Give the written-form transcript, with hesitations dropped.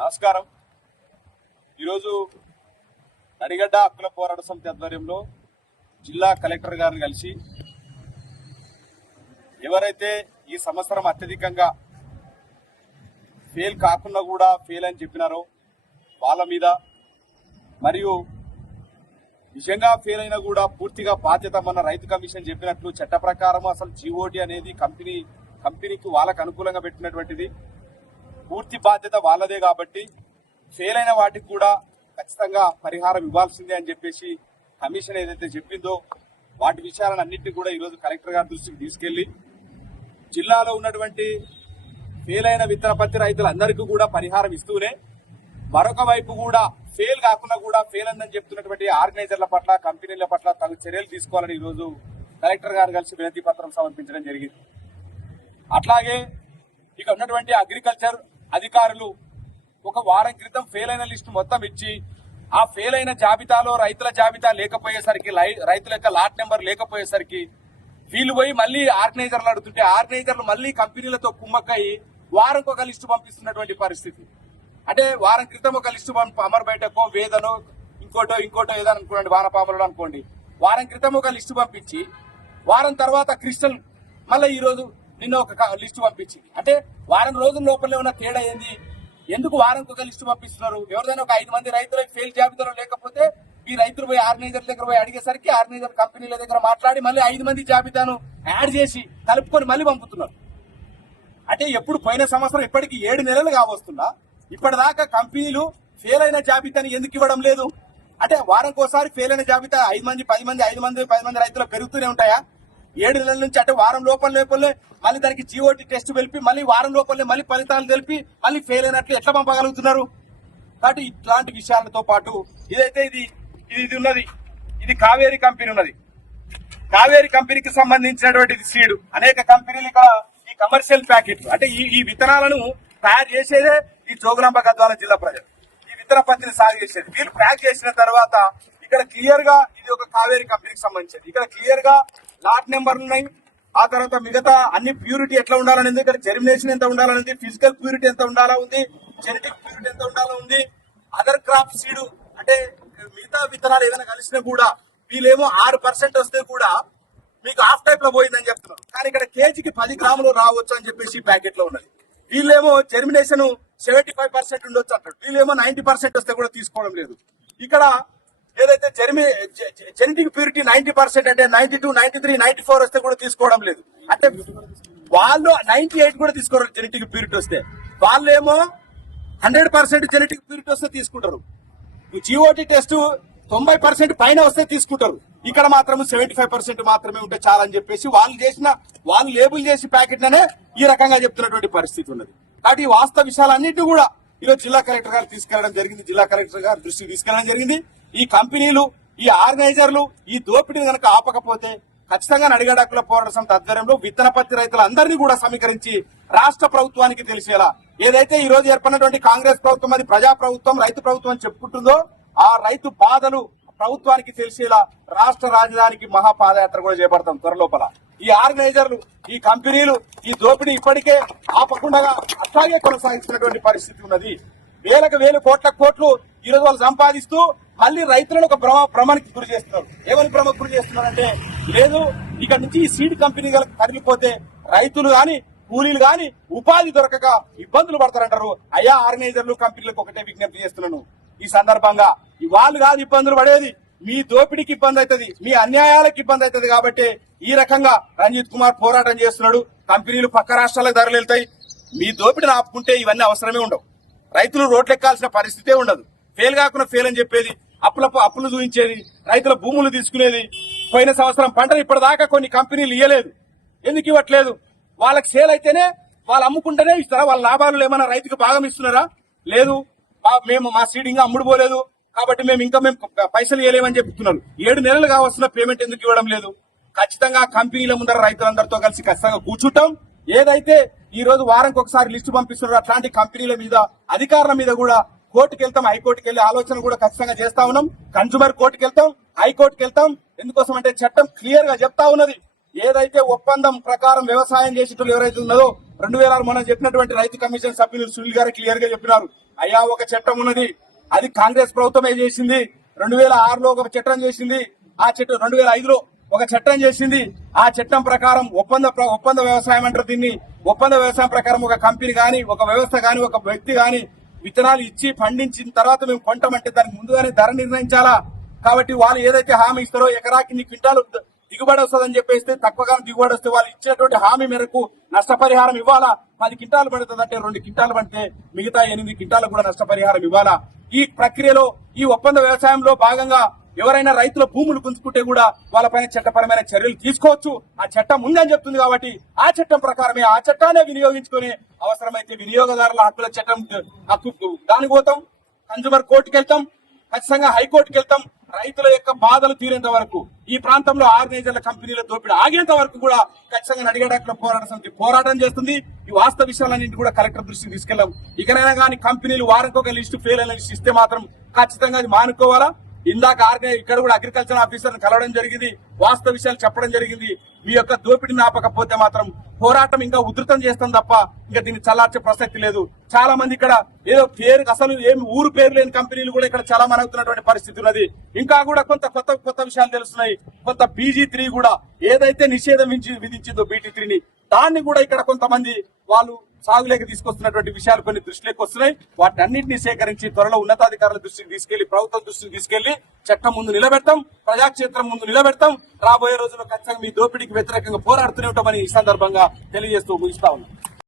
నమస్కారం. ఈరోజు నడిగడ్డ హక్కుల పోరాట సమితి ఆధ్వర్యంలో జిల్లా కలెక్టర్ గారిని కలిసి ఎవరైతే ఈ సంవత్సరం అత్యధికంగా ఫెయిల్ కాకుండా కూడా ఫెయిల్ అని చెప్పినారో వాళ్ళ మీద, మరియు నిజంగా ఫెయిల్ అయినా కూడా పూర్తిగా బాధ్యత మన రైతు కమిషన్ చెప్పినట్లు చట్ట ప్రకారం అసలు జీఓటీ అనేది కంపెనీకి వాళ్ళకు అనుకూలంగా పెట్టినటువంటిది, పూర్తి బాధ్యత వాళ్ళదే. కాబట్టి ఫెయిల్ అయిన వాటికి కూడా ఖచ్చితంగా పరిహారం ఇవ్వాల్సిందే అని చెప్పేసి కమిషన్ ఏదైతే చెప్పిందో వాటి విషయాలను అన్నింటినీ కూడా ఈరోజు కలెక్టర్ గారి దృష్టికి తీసుకెళ్లి జిల్లాలో ఉన్నటువంటి ఫెయిల్ అయిన విత్తన పత్తి రైతులందరికీ కూడా పరిహారం ఇస్తూనే మరొక వైపు కూడా ఫెయిల్ కాకుండా కూడా ఫెయిల్ అందని చెప్తున్నటువంటి ఆర్గనైజర్ల పట్ల, కంపెనీల పట్ల తగు చర్యలు తీసుకోవాలని ఈరోజు కలెక్టర్ గారు కలిసి వినతి పత్రం సమర్పించడం జరిగింది. అట్లాగే ఇక ఉన్నటువంటి అగ్రికల్చర్ అధికారులు ఒక వారం క్రితం ఫెయిల్ అయిన లిస్టు మొత్తం ఇచ్చి ఆ ఫెయిల్ అయిన జాబితాలో రైతుల జాబితా లేకపోయేసరికి, రైతుల యొక్క లాట్ నెంబర్ లేకపోయేసరికి వీళ్ళు పోయి మళ్లీ ఆర్గనైజర్లు అడుగుతుంటే ఆర్గనైజర్లు మళ్లీ కంపెనీలతో కుమ్మక్కయి వారంకి ఒక లిస్టు పంపిస్తున్నటువంటి పరిస్థితి. అంటే వారం క్రితం ఒక లిస్టు అమర్ బయటకో వేదనో ఇంకోటో ఏదో అనుకోండి, వానపాములు అనుకోండి, వారం క్రితం ఒక లిస్టు పంపించి వారం తర్వాత క్రిస్టల్ మళ్ళీ ఈ రోజు నిన్న ఒక లిస్టు పంపించింది. అంటే వారం రోజుల లోపలే ఉన్న తేడా ఏంది? ఎందుకు వారంకి ఒక లిస్టు పంపిస్తున్నారు? ఎవరిదైనా ఒక 5 మంది రైతులకు ఫెయిల్ జాబితాలో లేకపోతే ఈ రైతులు పోయి ఆర్గనైజర్ దగ్గర పోయి అడిగేసరికి ఆర్గనైజర్ కంపెనీల దగ్గర మాట్లాడి మళ్ళీ 5 మంది జాబితాను యాడ్ చేసి కలుపుకొని మళ్ళీ పంపుతున్నారు. అంటే ఎప్పుడు పోయిన సంవత్సరం ఇప్పటికి 7 నెలలు కావస్తున్నా ఇప్పటిదాకా కంపెనీలు ఫెయిల్ అయిన జాబితాని ఎందుకు ఇవ్వడం లేదు? అంటే వారంకోసారి ఫెయిల్ అయిన జాబితా 5 మంది 10 మంది 5 మంది రైతులు పెరుగుతూనే ఉంటాయా? 7 నెలల నుంచి అంటే వారం లోపలే మళ్ళీ దానికి జీఓటీ టెస్ట్ తెలిపి మళ్ళీ వారం లోపలే మళ్ళీ ఫలితాలు తెలిపి మళ్ళీ ఫెయిల్ అయినట్లు ఎట్లా పంపగలుగుతున్నారు? కాబట్టి ఇట్లాంటి విషయాలతో పాటు ఇదైతే ఇది ఉన్నది, ఇది కావేరీ కంపెనీ ఉన్నది. కావేరీ కంపెనీకి సంబంధించినటువంటి సీడ్ అనేక కంపెనీలు ఇక్కడ ఈ కమర్షియల్ ప్యాకెట్లు అంటే ఈ విత్తనాలను తయారు చేసేదే ఈ జోగులాంబ గద్వాల జిల్లా ప్రజలు. ఈ విత్తన పత్తిని సాగు చేసేది వీళ్ళు ప్యాక్ చేసిన తర్వాత ఇక్కడ క్లియర్ గా ఇది ఒక కావేరీ కంపెనీకి సంబంధించింది. ఇక్కడ క్లియర్ గా లాట్ నెంబర్లు ఉన్నాయి. ఆ తర్వాత మిగతా అన్ని ప్యూరిటీ ఎట్లా ఉండాలనేది, ఇక్కడ జెర్మినేషన్ ఎంత ఉండాలనేది, ఫిజికల్ ప్యూరిటీ ఎంత ఉండాలా ఉంది, జెనెటిక్ ప్యూరిటీ ఎంత ఉండాలా ఉంది, అదర్ క్రాప్ సీడ్ అంటే మిగతా విత్తనాలు ఏదైనా కలిసినా కూడా వీళ్ళేమో 6% వస్తే కూడా మీకు హాఫ్ టైప్ లో పోయిందని చెప్తున్నారు. కానీ ఇక్కడ కేజీకి 10 గ్రాములు రావచ్చు అని చెప్పేసి ప్యాకెట్ లో ఉన్నది. వీళ్ళేమో జెర్మినేషన్ 75% ఉండొచ్చు అంటారు, వీళ్ళేమో 90% వస్తే కూడా తీసుకోవడం లేదు. ఇక్కడ ఏదైతే జెనెటిక్ ప్యూరిటీ 90% అంటే 92, 93, 94 వస్తే కూడా తీసుకోవడం లేదు. అంటే వాళ్ళు 98 కూడా తీసుకోరు జెనెటిక్ ప్యూరిటీ వస్తే, వాళ్ళేమో 100% జెనెటిక్ ప్యూరిటీ వస్తే తీసుకుంటారు. జీఓటీ టెస్ట్ 90% పైన వస్తే తీసుకుంటారు. ఇక్కడ మాత్రం 75% మాత్రమే ఉంటే చాలని చెప్పేసి వాళ్ళు లేబుల్ చేసి ప్యాకెట్ అనే ఈ రకంగా చెప్తున్నటువంటి పరిస్థితి ఉన్నది. కాబట్టి ఈ వాస్తవ విషయాలన్నింటినీ కూడా ఈరోజు జిల్లా కలెక్టర్ గారు తీసుకెళ్లడం జరిగింది, జిల్లా కలెక్టర్ గారు దృష్టికి తీసుకెళ్లడం జరిగింది. ఈ కంపెనీలు, ఈ ఆర్గనైజర్లు ఈ దోపిడీని కనుక ఆపకపోతే ఖచ్చితంగా నడిగడ్డ హక్కుల పోరాట సమితి ఆధ్వర్యంలో విత్తన పత్తి రైతులందరినీ కూడా సమీకరించి రాష్ట్ర ప్రభుత్వానికి తెలిసేలా ఏదైతే ఈ రోజు ఏర్పడినటువంటి కాంగ్రెస్ ప్రభుత్వం అది ప్రజా ప్రభుత్వం, రైతు ప్రభుత్వం అని చెప్పుకుంటుందో ఆ రైతు బాధలు ప్రభుత్వానికి తెలిసేలా రాష్ట్ర రాజధానికి మహాపాదయాత్ర కూడా చేపడతాం త్వరలోపల. ఈ ఆర్గనైజర్లు, ఈ కంపెనీలు ఈ దోపిడీ ఇప్పటికే ఆపకుండా అట్లాగే కొనసాగిస్తున్నటువంటి పరిస్థితి ఉన్నది. వేల కోట్లు ఈ రోజు వాళ్ళు సంపాదిస్తూ మళ్ళీ రైతులను ఒక భ్రమానికి గురి చేస్తున్నారు. ఏమని భ్రమకు గురి చేస్తున్నారంటే, లేదు ఇక్కడ నుంచి ఈ సీడ్ కంపెనీ కదిలిపోతే రైతులు గాని కూలీలు గాని ఉపాధి దొరకక ఇబ్బందులు పడతారంటారు. అయ్యా ఆర్గనైజర్లు కంపెనీలకు ఒకటే విజ్ఞప్తి చేస్తున్నాను ఈ సందర్భంగా, వాళ్ళు కాదు ఇబ్బందులు పడేది, మీ దోపిడీకి ఇబ్బంది అవుతుంది, మీ అన్యాయాలకు ఇబ్బంది అవుతుంది. కాబట్టి ఈ రకంగా రంజిత్ కుమార్ పోరాటం చేస్తున్నాడు. కంపెనీలు పక్క రాష్ట్రాలకు ధరలు వెళ్తాయి. మీ దోపిడీని ఆపుకుంటే ఇవన్నీ అవసరమే ఉండవు, రైతులు రోడ్లు ఎక్కాల్సిన పరిస్థితే ఉండదు. ఫెయిల్ కాకుండా ఫెయిల్ అని చెప్పేది, అప్పులు చూపించేది, రైతుల భూములు తీసుకునేది. పోయిన సంవత్సరం పంటలు ఇప్పటిదాకా కొన్ని కంపెనీలు ఇవ్వలేదు. ఎందుకు ఇవ్వట్లేదు? వాళ్ళకి సేల్ అయితేనే వాళ్ళు అమ్ముకుంటేనే ఇస్తారా? వాళ్ళ లాభాలు ఏమైనా రైతుకు భాగం ఇస్తున్నారా? లేదు, మేము మా సీడింగ్ అమ్ముడు పోలేదు కాబట్టి మేము పైసలు ఇవ్వలేమని చెప్తున్నారు. 7 నెలలు కావాల్సిన పేమెంట్ ఎందుకు ఇవ్వడం లేదు? ఖచ్చితంగా కంపెనీల ముందర రైతులందరితో కలిసి ఖచ్చితంగా కూర్చుంటాం. ఏదైతే ఈ రోజు వారానికి ఒకసారి లిస్టు పంపిస్తున్నారు అట్లాంటి కంపెనీల మీద, అధికారుల మీద కూడా కోర్టుకు వెళ్తాం, హైకోర్టుకు వెళ్లే ఆలోచన కూడా ఖచ్చితంగా చేస్తా ఉన్నాం. కన్స్యూమర్ కోర్టుకు వెళ్తాం, హైకోర్టుకు వెళ్తాం. ఎందుకోసం అంటే చట్టం క్లియర్ గా చెప్తా ఉన్నది. ఏదైతే ఒప్పందం ప్రకారం వ్యవసాయం చేసేటోళ్ళు ఎవరైతే ఉన్నదో 2006 మనం చెప్పినటువంటి రైతు కమిషన్ సభ్యులు సునీల్ గారు క్లియర్ గా చెప్పినారు. అయ్యా ఒక చట్టం ఉన్నది, అది కాంగ్రెస్ ప్రభుత్వమే చేసింది. 2006లో ఒక చట్టం చేసింది, ఆ చట్టం 2005లో ఒక చట్టం చేసింది. ఆ చట్టం ప్రకారం ఒప్పంద వ్యవసాయం అంటారు దీన్ని. ఒప్పంద వ్యవసాయం ప్రకారం ఒక కంపెనీ గాని, ఒక వ్యవస్థ గాని, ఒక వ్యక్తి గాని విత్తనాలు ఇచ్చి పండించిన తర్వాత మేము కొంటామంటే దానికి ముందుగానే ధర నిర్ణయించాలా. కాబట్టి వాళ్ళు ఏదైతే హామీ ఇస్తారో ఎకరాకి నీ క్వింటాలు దిగుబడి వస్తుందని చెప్పేస్తే తక్కువగా దిగుబడి వస్తే వాళ్ళు ఇచ్చేటువంటి హామీ మేరకు నష్టపరిహారం ఇవ్వాలా. 10 క్వింటాలు పడుతుంది అంటే 2 క్వింటాలు పడితే మిగతా 8 క్వింటాలకు కూడా నష్టపరిహారం ఇవ్వాలా. ఈ ప్రక్రియలో ఈ ఒప్పంద వ్యవసాయంలో భాగంగా ఎవరైనా రైతుల భూములు గుంజుకుంటే కూడా వాళ్ళపైన చట్టపరమైన చర్యలు తీసుకోవచ్చు. ఆ చట్టం ఉందని చెప్తుంది కాబట్టి ఆ చట్టం ప్రకారమే ఆ చట్టాన్ని వినియోగించుకుని అవసరమైతే వినియోగదారుల హక్కుల చట్టం దానికి పోతాం, కన్జ్యూమర్ కోర్టుకు వెళ్తాం, ఖచ్చితంగా హైకోర్టుకు వెళ్తాం. రైతుల యొక్క బాధలు తీరేంత వరకు, ఈ ప్రాంతంలో ఆర్గనైజర్ల కంపెనీల దోపిడీ ఆగేంత వరకు కూడా ఖచ్చితంగా నడిగేటట్ల పోరాట సమితి పోరాటం చేస్తుంది. ఈ వాస్తవ విషయాలన్నింటి కూడా కలెక్టర్ దృష్టికి తీసుకెళ్లాం. ఇకనైనా కానీ కంపెనీలు వారంకొక లిస్టు ఫెయిల్ అయిన లిస్టు ఇస్తే మాత్రం ఖచ్చితంగా అది మానుకోవాలా. ఇందాక ఇక్కడ కూడా అగ్రికల్చర్ ఆఫీసర్ కలవడం జరిగింది, వాస్తవ విషయాలు చెప్పడం జరిగింది. మీ యొక్క దోపిడీని ఆపకపోతే మాత్రం పోరాటం ఇంకా ఉధృతం చేస్తాం తప్ప ఇంకా దీన్ని చల్లార్చే ప్రసక్తి లేదు. చాలా మంది ఇక్కడ ఏదో పేరు అసలు ఏమి ఊరు పేరు లేని కంపెనీలు కూడా ఇక్కడ చాలా మనవుతున్నటువంటి పరిస్థితి ఉన్నది. ఇంకా కూడా కొత్త విషయాలు తెలుస్తున్నాయి. కొంత BG3 కూడా ఏదైతే నిషేధం విధించిందో BT3ని దాన్ని కూడా ఇక్కడ కొంతమంది వాళ్ళు సాగులేక తీసుకొస్తున్నటువంటి విషయాలు కొన్ని దృష్టిలోకి వస్తున్నాయి. వాటన్నింటినీ సేకరించి త్వరలో ఉన్నతాధికారుల దృష్టికి తీసుకెళ్లి ప్రభుత్వం దృష్టికి తీసుకెళ్లి చట్టం ముందు నిలబెడతాం, ప్రజాక్షేత్రం ముందు నిలబెడతాం. రాబోయే రోజుల్లో ఖచ్చితంగా మీ దోపిడీకి వ్యతిరేకంగా పోరాడుతూనే ఉంటామని ఈ సందర్భంగా తెలియజేస్తూ ముగిస్తా ఉన్నాం.